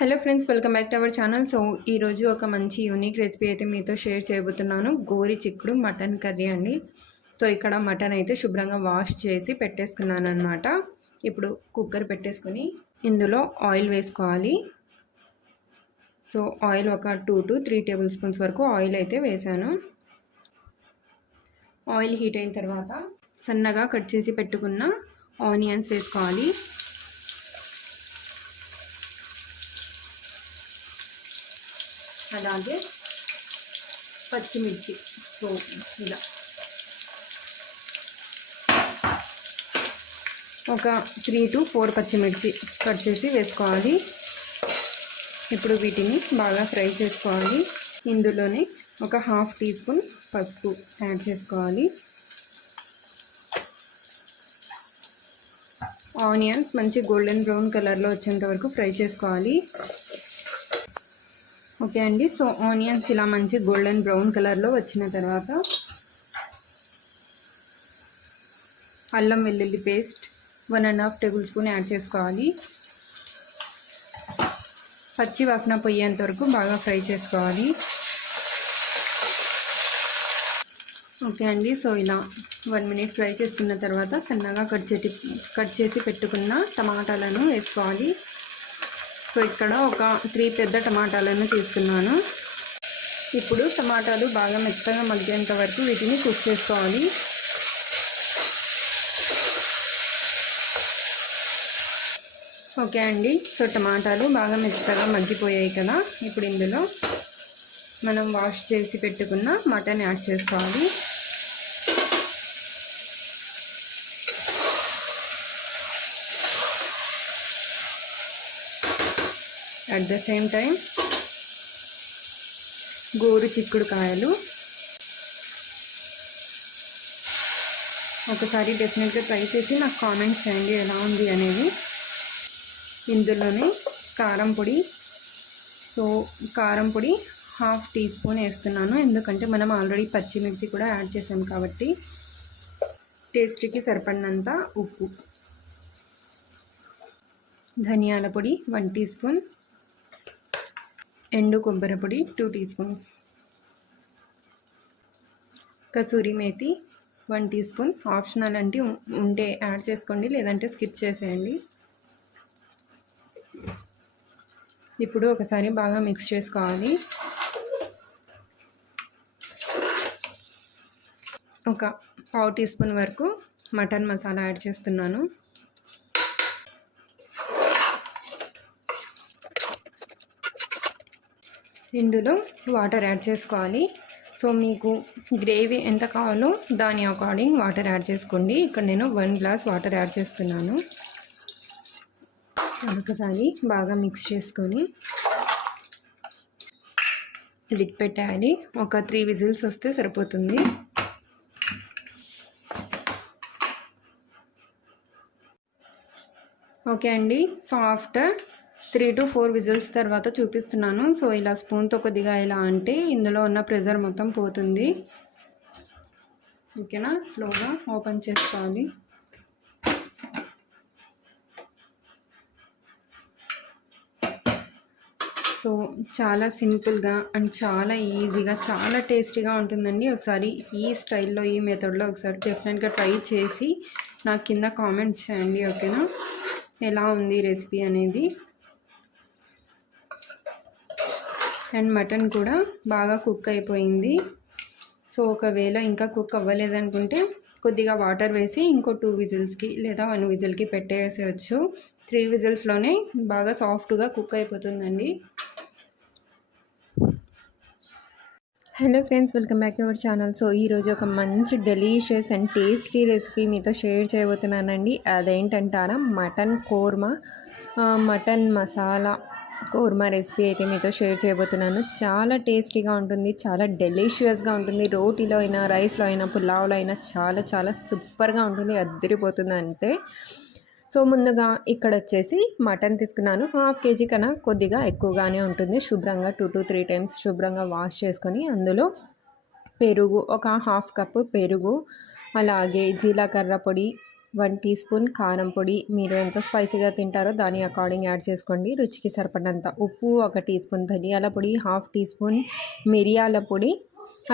Hello friends, welcome back to our channel. So ఈరోజు ఒక మంచి యూనిక్ రెసిపీ అయితే మీతో షేర్ చేయబోతున్నాను. గోరి చిక్కుడు మటన్ కర్రీ అండి. సో ఇక్కడ మటన్ అయితే శుభ్రంగా వాష్ చేసి పెట్టేసుకున్నాను అనమాట. ఇప్పుడు కుక్కర్ పెట్టేసుకొని ఇందులో ఆయిల్ వేసుకోవాలి. సో ఆయిల్ ఒక 2 to 3 టేబుల్ స్పూన్స్ వరకు ఆయిల్ అయితే వేసాను. ఆయిల్ హీట్ అయిన తర్వాత సన్నగా కట్ చేసి పెట్టుకున్న ఆనియన్స్ వేసుకోవాలి. అలాగే పచ్చిమిర్చి. సో ఇలా ఒక 3 to 4 పచ్చిమిర్చి కట్ చేసి వేసుకోవాలి. ఇప్పుడు వీటిని బాగా ఫ్రై చేసుకోవాలి. ఇందులోనే ఒక 1/2 టీ స్పూన్ పసుపు యాడ్ చేసుకోవాలి. ఆనియన్స్ మంచి గోల్డెన్ బ్రౌన్ కలర్లో వచ్చేంత వరకు ఫ్రై చేసుకోవాలి. ఓకే అండి. సో ఆనియన్స్ ఇలా మంచి గోల్డెన్ బ్రౌన్ కలర్లో వచ్చిన తర్వాత అల్లం వెల్లుల్లి పేస్ట్ 1.5 టేబుల్ స్పూన్ యాడ్ చేసుకోవాలి. పచ్చి వాసన పోయేంత వరకు బాగా ఫ్రై చేసుకోవాలి. ఓకే అండి. సో ఇలా 1 minute ఫ్రై చేసుకున్న తర్వాత సన్నగా కట్ చేసి పెట్టుకున్న టమాటాలను వేసుకోవాలి. సో ఇక్కడ ఒక 3 పెద్ద టమాటాలను తీసుకున్నాను. ఇప్పుడు టమాటాలు బాగా మెత్తగా మగ్గేంత వరకు వీటిని కుక్ చేసుకోవాలి. ఓకే అండి. సో టమాటాలు బాగా మెత్తగా మగ్గిపోయాయి కదా. ఇప్పుడు ఇందులో మనం వాష్ చేసి పెట్టుకున్న మటన్ యాడ్ చేసుకోవాలి. అట్ ద సేమ్ టైం గోరు చిక్కుడుకాయలు ఒకసారి డెఫినెట్గా ట్రై చేసి నాకు కామెంట్ చేయండి ఎలా ఉంది అనేది. ఇందులోనే కారం పొడి. సో కారం పొడి 1/2 టీ స్పూన్ వేస్తున్నాను, ఎందుకంటే మనం ఆల్రెడీ పచ్చిమిర్చి కూడా యాడ్ చేసాం కాబట్టి. టేస్ట్కి సరిపడినంత ఉప్పు. ధనియాల పొడి 1 టీ స్పూన్. ఎండు కొబ్బరి పొడి 2 teaspoons. Kasuri methi 1 teaspoon. Optional అంటే ఉంటే యాడ్ చేసుకోండి, లేదంటే స్కిప్ చేసేయండి. ఇప్పుడు ఒకసారి బాగా మిక్స్ చేసుకోవాలి. ఒక 1/2 టీ స్పూన్ వరకు మటన్ మసాలా యాడ్ చేస్తున్నాను. ఇందులో వాటర్ యాడ్ చేసుకోవాలి. సో మీకు గ్రేవీ ఎంత కావాలో దాని అకార్డింగ్ వాటర్ యాడ్ చేసుకోండి. ఇక్కడ నేను 1 గ్లాస్ వాటర్ యాడ్ చేస్తున్నాను. ఒకసారి బాగా మిక్స్ చేసుకొని లిడ్ పెట్టాలి. ఒక 3 విజిల్స్ వస్తే సరిపోతుంది. ఓకే అండి. సో ఆఫ్టర్ 3 to 4 విజిల్స్ తర్వాత చూపిస్తున్నాను. సో ఇలా స్పూన్తో కొద్దిగా ఇలా అంటే ఇందులో ఉన్న ప్రెషర్ మొత్తం పోతుంది. ఓకేనా. స్లోగా ఓపెన్ చేసుకోవాలి. సో చాలా సింపుల్గా అండ్ చాలా ఈజీగా చాలా టేస్టీగా ఉంటుందండి. ఒకసారి ఈ స్టైల్లో ఈ మెథడ్లో ఒకసారి డెఫినెట్గా ట్రై చేసి నాకు కింద కామెంట్స్ చేయండి. ఓకేనా, ఎలా ఉంది రెసిపీ అనేది. అండ్ మటన్ కూడా బాగా కుక్ అయిపోయింది. సో ఒకవేళ ఇంకా కుక్ అవ్వలేదనుకుంటే కొద్దిగా వాటర్ వేసి ఇంకో 2 విజిల్స్కి లేదా 1 విజిల్కి పెట్టేసేయచ్చు. 3 విజిల్స్లోనే బాగా సాఫ్ట్గా కుక్ అయిపోతుందండి. Hello friends, welcome back to our channel. So ఈరోజు ఒక మంచి డెలీషియస్ అండ్ టేస్టీ రెసిపీ మీతో షేర్ చేయబోతున్నానండి. అదేంటంటారా, mutton korma, mutton masala korma recipe అయితే మీతో షేర్ చేయబోతున్నాను. చాలా టేస్టీగా ఉంటుంది, చాలా డెలిషియస్గా ఉంటుంది. రోటీలో అయినా, రైస్లో అయినా, పులావ్లో అయినా చాలా చాలా సూపర్గా ఉంటుంది, అద్దరిపోతుంది అంతే. సో ముందుగా ఇక్కడ వచ్చేసి మటన్ తీసుకున్నాను. 1/2 kg కన్నా కొద్దిగా ఎక్కువగానే ఉంటుంది. శుభ్రంగా 2 to 3 times శుభ్రంగా వాష్ చేసుకొని అందులో పెరుగు, ఒక 1/2 కప్పు పెరుగు, అలాగే జీలకర్ర పొడి, 1 టీ స్పూన్ కారం పొడి, మీరు ఎంత స్పైసీగా తింటారో దాని అకార్డింగ్ యాడ్ చేసుకోండి. రుచికి సరిపడినంత ఉప్పు, 1 టీ స్పూన్ ధనియాల పొడి, 1/2 టీ స్పూన్ మిరియాల పొడి,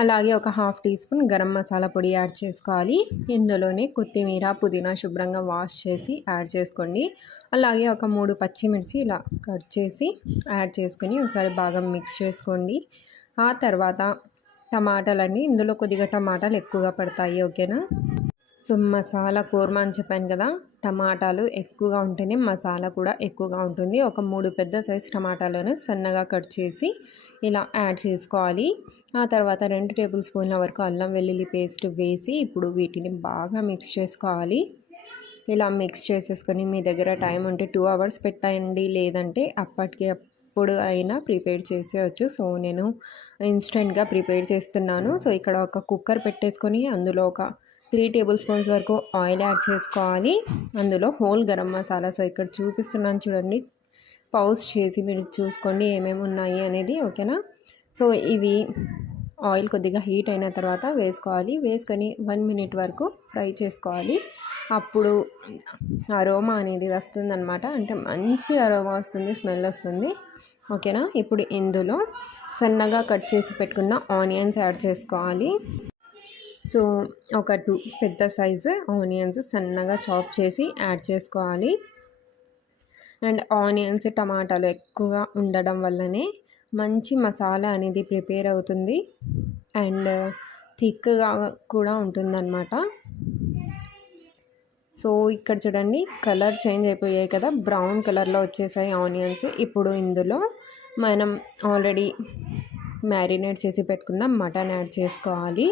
అలాగే ఒక 1/2 టీ స్పూన్ గరం మసాలా పొడి యాడ్ చేసుకోవాలి. ఇందులోనే కొత్తిమీర, పుదీనా శుభ్రంగా వాష్ చేసి యాడ్ చేసుకోండి. అలాగే ఒక 3 పచ్చిమిర్చి ఇలా కట్ చేసి యాడ్ చేసుకొని ఒకసారి బాగా మిక్స్ చేసుకోండి. ఆ తర్వాత టమాటాలండి, ఇందులో కొద్దిగా టమాటాలు ఎక్కువగా పడతాయి, ఓకేనా. సో మసాలా కూర్మా అని చెప్పాను కదా, టమాటాలు ఎక్కువగా ఉంటేనే మసాలా కూడా ఎక్కువగా ఉంటుంది. ఒక 3 పెద్ద సైజు టమాటాలను సన్నగా కట్ చేసి ఇలా యాడ్ చేసుకోవాలి. ఆ తర్వాత 2 టేబుల్ స్పూన్ల వరకు అల్లం వెల్లుల్లి పేస్ట్ వేసి ఇప్పుడు వీటిని బాగా మిక్స్ చేసుకోవాలి. ఇలా మిక్స్ చేసేసుకొని మీ దగ్గర టైం ఉంటే 2 అవర్స్ పెట్టండి, లేదంటే అప్పటికప్పుడు అయినా ప్రిపేర్ చేసేయచ్చు. సో నేను ఇన్స్టెంట్గా ప్రిపేర్ చేస్తున్నాను. సో ఇక్కడ ఒక కుక్కర్ పెట్టేసుకొని అందులో ఒక 3 టేబుల్ స్పూన్స్ వరకు ఆయిల్ యాడ్ చేసుకోవాలి. అందులో హోల్ గరం మసాలా, సో ఇక్కడ చూపిస్తున్నాను చూడండి, పౌజ్ చేసి మీరు చూసుకోండి ఏమేమి ఉన్నాయి అనేది, ఓకేనా. సో ఇవి ఆయిల్ కొద్దిగా హీట్ అయిన తర్వాత వేసుకోవాలి. వేసుకొని 1 మినిట్ వరకు ఫ్రై చేసుకోవాలి. అప్పుడు అరోమా అనేది వస్తుందన్నమాట, అంటే మంచి అరోమా వస్తుంది, స్మెల్ వస్తుంది, ఓకేనా. ఇప్పుడు ఇందులో సన్నగా కట్ చేసి పెట్టుకున్న ఆనియన్స్ యాడ్ చేసుకోవాలి. సో ఒక 2 పెద్ద సైజు ఆనియన్స్ సన్నగా చాప్ చేసి యాడ్ చేసుకోవాలి. అండ్ ఆనియన్స్, టమాటాలు ఎక్కువగా ఉండడం వల్లనే మంచి మసాలా అనేది ప్రిపేర్ అవుతుంది అండ్ థిక్గా కూడా ఉంటుందన్నమాట. సో ఇక్కడ చూడండి, కలర్ చేంజ్ అయిపోయాయి కదా, బ్రౌన్ కలర్లో వచ్చేసాయి ఆనియన్స్. ఇప్పుడు ఇందులో మనం ఆల్రెడీ మ్యారినేట్ చేసి పెట్టుకున్న మటన్ యాడ్ చేసుకోవాలి.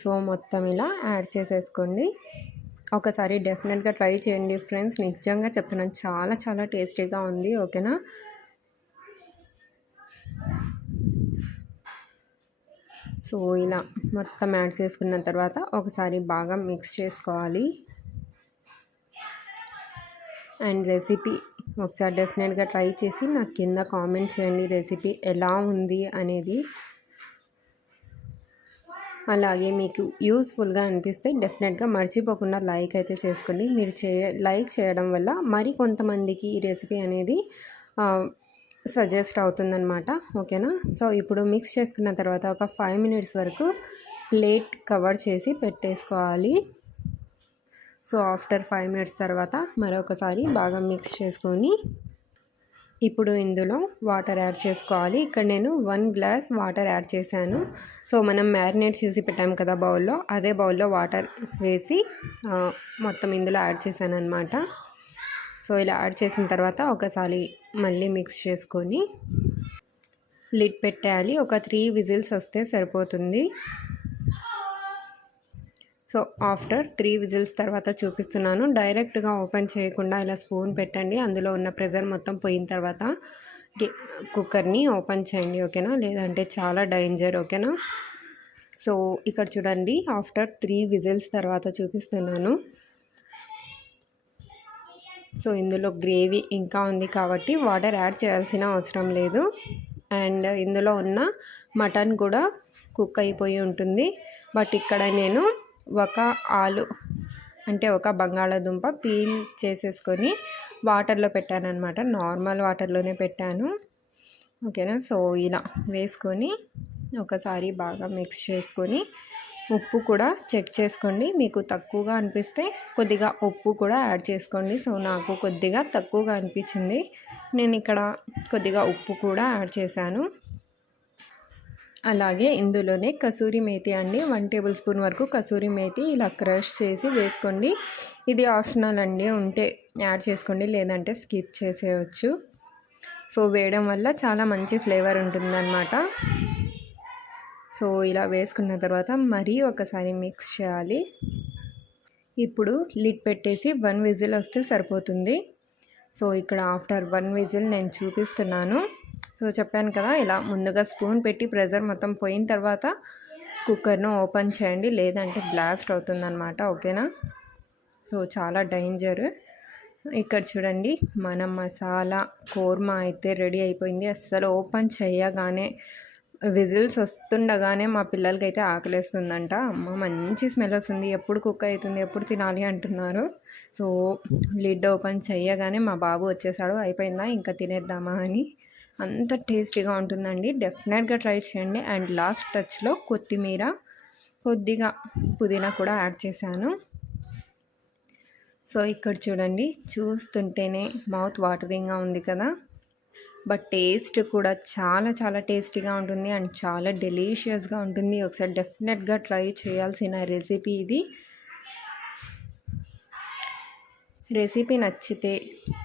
సో మొత్తం ఇలా యాడ్ చేసేసుకోండి. ఒకసారి డెఫినెట్గా ట్రై చేయండి ఫ్రెండ్స్, నిజంగా చెప్తున్నాను, చాలా చాలా టేస్టీగా ఉంది, ఓకేనా. సో ఇలా మొత్తం యాడ్ చేసుకున్న తర్వాత ఒకసారి బాగా మిక్స్ చేసుకోవాలి. అండ్ రెసిపీ ఒకసారి డెఫినెట్గా ట్రై చేసి నాకు కింద కామెంట్ చేయండి రెసిపీ ఎలా ఉంది అనేది. అలాగే మీకు యూస్ఫుల్గా అనిపిస్తే డెఫినెట్గా మర్చిపోకుండా లైక్ అయితే చేసుకోండి. మీరు లైక్ చేయడం వల్ల మరి కొంతమందికి ఈ రెసిపీ అనేది సజెస్ట్ అవుతుందన్నమాట, ఓకేనా. సో ఇప్పుడు మిక్స్ చేసుకున్న తర్వాత ఒక 5 మినిట్స్ వరకు ప్లేట్ కవర్ చేసి పెట్టేసుకోవాలి. సో ఆఫ్టర్ 5 మినిట్స్ తర్వాత మరొకసారి బాగా మిక్స్ చేసుకొని ఇప్పుడు ఇందులో వాటర్ యాడ్ చేసుకోవాలి. ఇక్కడ నేను 1 గ్లాస్ వాటర్ యాడ్ చేశాను. సో మనం మ్యారినేట్ చేసి పెట్టాము కదా బౌల్లో, అదే బౌల్లో వాటర్ వేసి మొత్తం ఇందులో యాడ్ చేశాను అనమాట. సో ఇలా యాడ్ చేసిన తర్వాత ఒకసారి మళ్ళీ మిక్స్ చేసుకొని లిడ్ పెట్టేయాలి. ఒక 3 విజిల్స్ వస్తే సరిపోతుంది. సో ఆఫ్టర్ 3 విజిల్స్ తర్వాత చూపిస్తున్నాను. డైరెక్ట్గా ఓపెన్ చేయకుండా ఇలా స్పూన్ పెట్టండి, అందులో ఉన్న ప్రెషర్ మొత్తం పోయిన తర్వాత కుక్కర్ని ఓపెన్ చేయండి, ఓకేనా, లేదంటే చాలా డేంజర్, ఓకేనా. సో ఇక్కడ చూడండి, ఆఫ్టర్ 3 విజిల్స్ తర్వాత చూపిస్తున్నాను. సో ఇందులో గ్రేవీ ఇంకా ఉంది కాబట్టి వాటర్ యాడ్ చేయాల్సిన అవసరం లేదు. అండ్ ఇందులో ఉన్న మటన్ కూడా కుక్ అయిపోయి ఉంటుంది. బట్ ఇక్కడ నేను ఒక ఆలు అంటే ఒక బంగాళాదుంప పీల్ చేసేసుకొని వాటర్లో పెట్టాను అనమాట, నార్మల్ వాటర్లోనే పెట్టాను, ఓకేనా. సో ఇలా వేసుకొని ఒకసారి బాగా మిక్స్ చేసుకొని ఉప్పు కూడా చెక్ చేసుకోండి. మీకు తక్కువగా అనిపిస్తే కొద్దిగా ఉప్పు కూడా యాడ్ చేసుకోండి. సో నాకు కొద్దిగా తక్కువగా అనిపించింది, నేను ఇక్కడ కొద్దిగా ఉప్పు కూడా యాడ్ చేశాను. అలాగే ఇందులోనే కసూరి మేతి అండి, 1 టేబుల్ స్పూన్ వరకు కసూరి మేతి ఇలా క్రష్ చేసి వేసుకోండి. ఇది ఆప్షనల్ అండి, ఉంటే యాడ్ చేసుకోండి, లేదంటే స్కిప్ చేసేయచ్చు. సో వేయడం వల్ల చాలా మంచి ఫ్లేవర్ ఉంటుందన్నమాట. సో ఇలా వేసుకున్న తర్వాత మరీ ఒకసారి మిక్స్ చేయాలి. ఇప్పుడు లిడ్ పెట్టేసి 1 విజిల్ వస్తే సరిపోతుంది. సో ఇక్కడ ఆఫ్టర్ 1 విజిల్ నేను చూపిస్తున్నాను. సో చెప్పాను కదా, ఇలా ముందుగా స్పూన్ పెట్టి ప్రెషర్ మొత్తం పోయిన తర్వాత కుక్కర్ను ఓపెన్ చేయండి, లేదంటే బ్లాస్ట్ అవుతుందన్నమాట, ఓకేనా. సో చాలా డేంజర్. ఇక్కడ చూడండి, మన మసాలా కోర్మా అయితే రెడీ అయిపోయింది. అస్సలు ఓపెన్ చేయగానే విజిల్స్ వస్తుండగానే మా పిల్లలకైతే ఆకలేస్తుందంట. అమ్మ మంచి స్మెల్ వస్తుంది, ఎప్పుడు కుక్ అవుతుంది, ఎప్పుడు తినాలి అంటున్నారు. సో లిడ్ ఓపెన్ చేయగానే మా బాబు వచ్చేసాడు, అయిపోయిందా ఇంకా తినేద్దామా అని. అంత టేస్టీగా ఉంటుందండి, డెఫినెట్గా ట్రై చేయండి. అండ్ లాస్ట్ టచ్లో కొత్తిమీర, కొద్దిగా పుదీనా కూడా యాడ్ చేశాను. సో ఇక్కడ చూడండి, చూస్తుంటేనే మౌత్ వాటరింగ్గా ఉంది కదా, బట్ టేస్ట్ కూడా చాలా చాలా టేస్టీగా ఉంటుంది అండ్ చాలా డెలీషియస్గా ఉంటుంది. ఒకసారి డెఫినెట్గా ట్రై చేయాల్సిన రెసిపీ ఇది. రెసిపీ నచ్చితే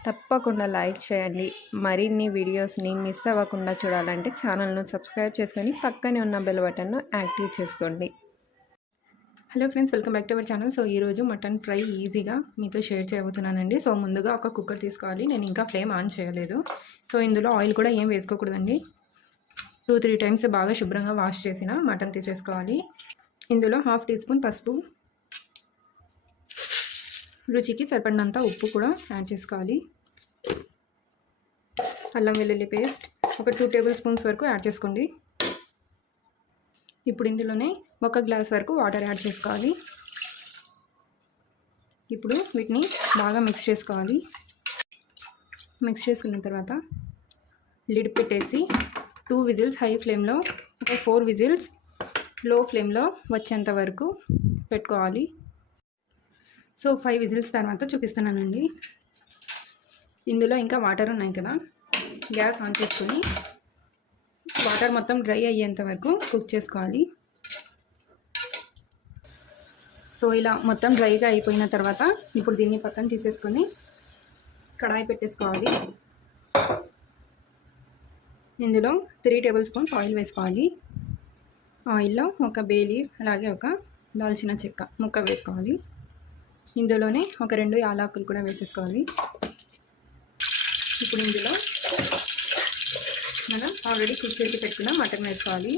తప్పకుండా లైక్ చేయండి. మరిన్ని వీడియోస్ని మిస్ అవ్వకుండా చూడాలంటే ఛానల్ను సబ్స్క్రైబ్ చేసుకొని పక్కనే ఉన్న బెల్ బటన్ను యాక్టివ్ చేసుకోండి. Hello friends, welcome back to our channel. So ఈరోజు మటన్ ఫ్రై ఈజీగా మీతో షేర్ చేయబోతున్నానండి. సో ముందుగా ఒక కుక్కర్ తీసుకోవాలి. నేను ఇంకా ఫ్లేమ్ ఆన్ చేయలేదు. సో ఇందులో ఆయిల్ కూడా ఏం వేసుకోకూడదండి. 2-3 టైమ్స్ బాగా శుభ్రంగా వాష్ చేసిన మటన్ తీసేసుకోవాలి. ఇందులో 1/2 టీ స్పూన్ పసుపు, రుచికి సరిపడినంత ఉప్పు కూడా యాడ్ చేసుకోవాలి. అల్లం వెల్లుల్లి పేస్ట్ ఒక 2 టేబుల్ స్పూన్స్ వరకు యాడ్ చేసుకోండి. ఇప్పుడు ఇందులోనే 1 గ్లాస్ వరకు వాటర్ యాడ్ చేసుకోవాలి. ఇప్పుడు వీటిని బాగా మిక్స్ చేసుకోవాలి. మిక్స్ చేసుకున్న తర్వాత లిడ్ పెట్టేసి 2 విజిల్స్ హై ఫ్లేమ్లో, ఒక 4 విజిల్స్ లో ఫ్లేమ్లో వచ్చేంత వరకు పెట్టుకోవాలి. సో 5 విజిల్స్ తర్వాత చూపిస్తున్నానండి. ఇందులో ఇంకా వాటర్ ఉన్నాయి కదా, గ్యాస్ ఆన్ చేసుకొని వాటర్ మొత్తం డ్రై అయ్యేంత వరకు కుక్ చేసుకోవాలి. సో ఇలా మొత్తం డ్రైగా అయిపోయిన తర్వాత ఇప్పుడు దీన్ని పక్కన తీసేసుకొని కడాయి పెట్టేసుకోవాలి. ఇందులో 3 టేబుల్ స్పూన్స్ ఆయిల్ వేసుకోవాలి. ఆయిల్లో ఒక బే లీఫ్, అలాగే ఒక దాల్చిన చెక్క ముక్క వేసుకోవాలి. ఇందులోనే ఒక 2 యాలకులు కూడా వేసేసుకోవాలి. ఇప్పుడు ఇందులో మనం ఆల్రెడీ కుక్ చేసి పెట్టుకున్న మటన్ వేసుకోవాలి.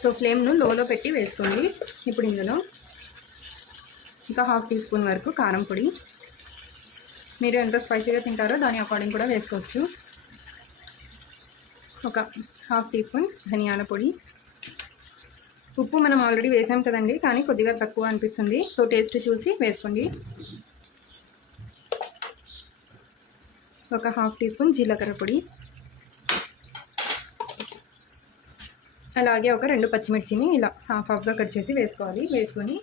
సో ఫ్లేమ్ను లోలో పెట్టి వేసుకోండి. ఇప్పుడు ఇందులో ఇంకా 1/2 టీ స్పూన్ వరకు కారం పొడి, మీరు ఎంత స్పైసీగా తింటారో దాని అకార్డింగ్ కూడా వేసుకోవచ్చు. ఒక 1/2 టీ స్పూన్ ధనియాల పొడి. ఉప్పు మనం ఆల్రెడీ వేసాం కదండి, కానీ కొద్దిగా తక్కువ అనిపిస్తుంది. సో టేస్ట్ చూసి వేసుకోండి. ఒక 1/2 టీ స్పూన్ జీలకర్ర పొడి, అలాగే ఒక 2 పచ్చిమిర్చిని ఇలా హాఫ్గా కట్ చేసి వేసుకోవాలి. వేసుకొని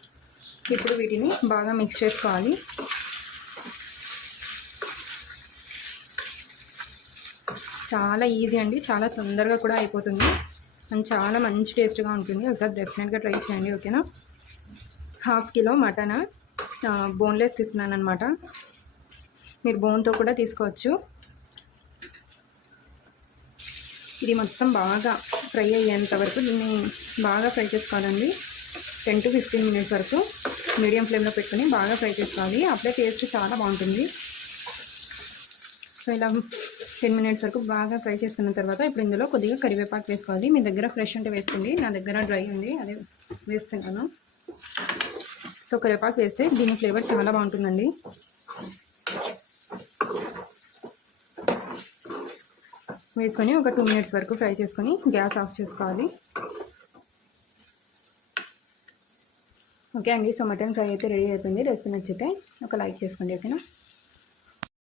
ఇప్పుడు వీటిని బాగా మిక్స్ చేసుకోవాలి. చాలా ఈజీ అండి, చాలా తొందరగా కూడా అయిపోతుంది అండ్ చాలా మంచి టేస్ట్గా ఉంటుంది. ఒకసారి డెఫినెట్గా ట్రై చేయండి, ఓకేనా. 1/2 కిలో మటన్ బోన్లెస్ తీసుకున్నాను అనమాట. మీరు బోన్తో కూడా తీసుకోవచ్చు. ఇది మొత్తం బాగా ఫ్రై అయ్యేంత వరకు దీన్ని బాగా ఫ్రై చేసుకోవాలండి. 10 to 15 మినిట్స్ వరకు మీడియం ఫ్లేమ్లో పెట్టుకొని బాగా ఫ్రై చేసుకోవాలి. అప్పుడే టేస్ట్ చాలా బాగుంటుంది. సో ఇలా 10 మినిట్స్ వరకు బాగా ఫ్రై చేసుకున్న తర్వాత ఇప్పుడు ఇందులో కొద్దిగా కరివేపాకు వేసుకోవాలి. మీ దగ్గర ఫ్రెష్ అంటే వేసుకోండి, నా దగ్గర డ్రై ఉంది, అదే వేస్తున్నాను. సో కరివేపాకు వేస్తే దీని ఫ్లేవర్ చాలా బాగుంటుందండి. వేసుకొని ఒక 2 మినిట్స్ వరకు ఫ్రై చేసుకొని గ్యాస్ ఆఫ్ చేసుకోవాలి. ఓకే అండి, సో మటన్ ఫ్రై అయితే రెడీ అయిపోయింది. రెసిపీ నచ్చితే ఒక లైక్ చేసుకోండి, ఓకేనా.